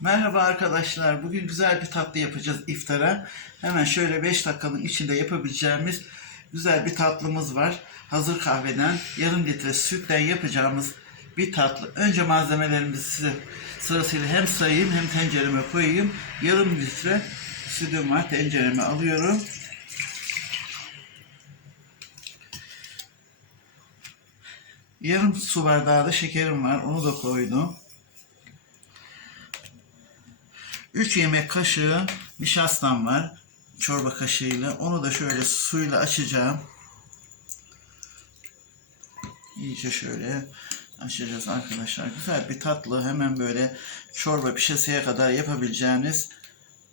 Merhaba arkadaşlar. Bugün güzel bir tatlı yapacağız iftara. Hemen şöyle 5 dakikanın içinde yapabileceğimiz güzel bir tatlımız var. Hazır kahveden yarım litre sütten yapacağımız bir tatlı. Önce malzemelerimizi size sırasıyla hem sayayım hem tencereme koyayım. Yarım litre sütüm var. Tencereme alıyorum. Yarım su bardağı da şekerim var. Onu da koydum. 3 yemek kaşığı nişastam var. Çorba kaşığıyla. Onu da şöyle suyla açacağım. İyice şöyle açacağız arkadaşlar. Güzel bir tatlı. Hemen böyle çorba pişeseye kadar yapabileceğiniz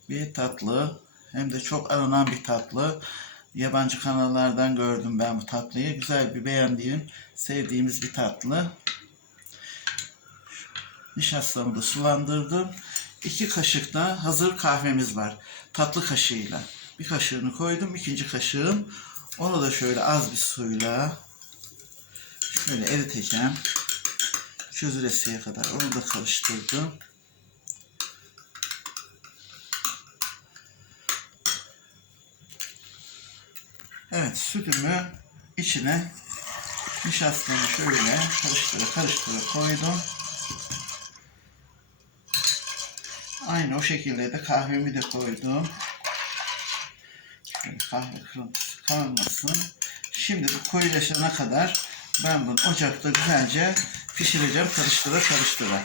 bir tatlı. Hem de çok aranan bir tatlı. Yabancı kanallardan gördüm ben bu tatlıyı. Güzel bir beğendiğim, sevdiğimiz bir tatlı. Nişastamı da sulandırdım. İki kaşık da hazır kahvemiz var. Tatlı kaşığıyla. Bir kaşığını koydum. ikinci kaşığım. Onu da şöyle az bir suyla şöyle eriteceğim. Çözülesiye kadar onu da karıştırdım. Evet sütümü içine nişastamı şöyle karıştıra karıştıra koydum. Aynı o şekilde de kahvemi de koydum. Kahve kırıntısı kalmasın. Şimdi bu koyulaşana kadar ben bunu ocakta güzelce pişireceğim karıştıra karıştıra.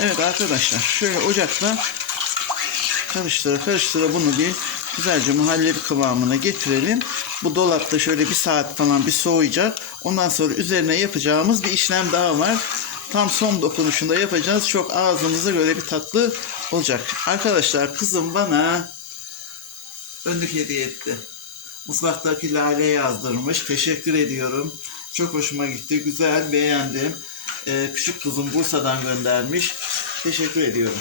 Evet arkadaşlar şöyle ocakta karıştıra karıştıra bunu bir güzelce muhallebi kıvamına getirelim. Bu dolapta şöyle bir saat falan bir soğuyacak. Ondan sonra üzerine yapacağımız bir işlem daha var. Tam son dokunuşunda yapacağız. Çok ağzımıza göre bir tatlı olacak. Arkadaşlar kızım bana önlük hediye etti. Mutfaktaki lale yazdırmış. Teşekkür ediyorum. Çok hoşuma gitti. Güzel, beğendim. Ee, küçük kızım Bursa'dan göndermiş. Teşekkür ediyorum.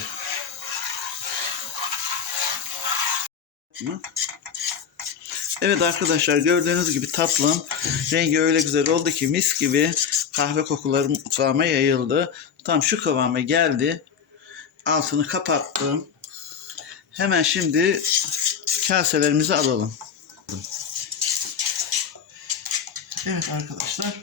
Hı? Evet arkadaşlar gördüğünüz gibi tatlım rengi öyle güzel oldu ki mis gibi kahve kokuları mutfağıma yayıldı. Tam şu kıvama geldi. Altını kapattım. Hemen şimdi kaselerimizi alalım. Evet arkadaşlar.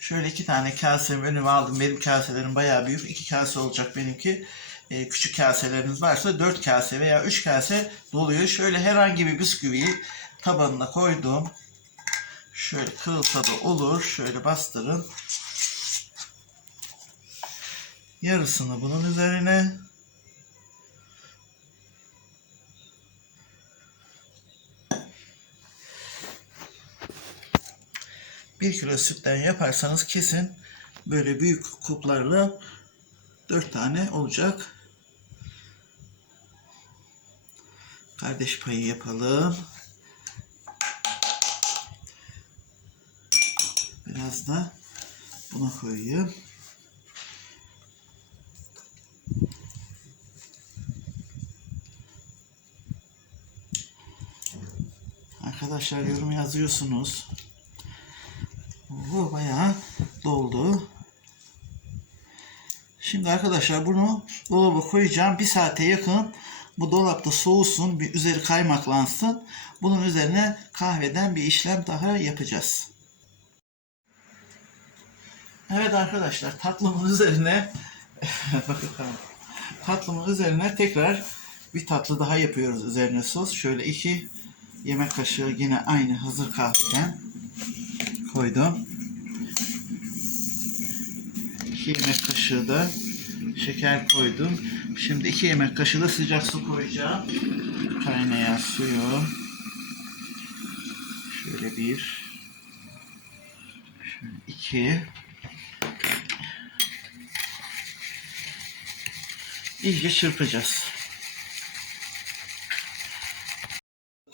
Şöyle iki tane kasemi önüme aldım. Benim kaselerim bayağı büyük. İki kase olacak benimki. Ee, küçük kaseleriniz varsa dört kase veya üç kase doluyor. Şöyle herhangi bir bisküviyi tabanına koydum. Şöyle kırılsa da olur. Şöyle bastırın. Yarısını bunun üzerine. Bir kilo sütten yaparsanız kesin böyle büyük kuplarla dört tane olacak. Kardeş payı yapalım. Biraz da buna koyayım. Arkadaşlar yorum yazıyorsunuz. Oo, bayağı doldu. Şimdi arkadaşlar bunu dolaba koyacağım. Bir saate yakın bu dolapta soğusun, bir üzeri kaymaklansın. Bunun üzerine kahveden bir işlem daha yapacağız. Evet arkadaşlar tatlımın üzerine bakın tatlımın üzerine tekrar bir tatlı daha yapıyoruz üzerine sos. Şöyle iki yemek kaşığı yine aynı hazır kahveden koydum. 2 yemek kaşığı da şeker koydum. Şimdi 2 yemek kaşığı da sıcak su koyacağım. Kaynayan suyu. Şöyle bir. Şöyle iki. İyice çırpacağız.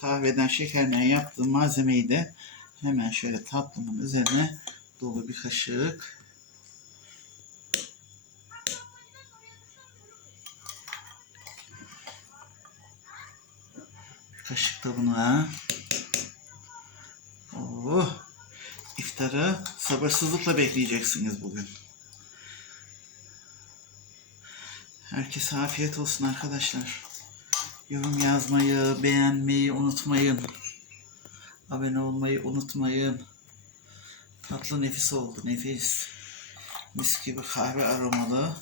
Kahveden şekerle yaptığım malzemeyi de hemen şöyle tatlımın üzerine dolu bir kaşık kaşık da buna. Oh, iftarı sabırsızlıkla bekleyeceksiniz bugün. Herkese afiyet olsun arkadaşlar. Yorum yazmayı, beğenmeyi unutmayın. Abone olmayı unutmayın. Tatlı nefis oldu nefis. Mis gibi kahve aromalı.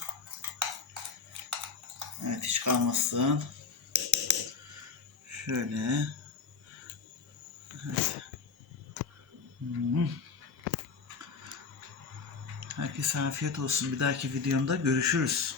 Evet hiç kalmasın. Şöyle. Evet. Hmm. Herkese afiyet olsun. Bir dahaki videomda görüşürüz.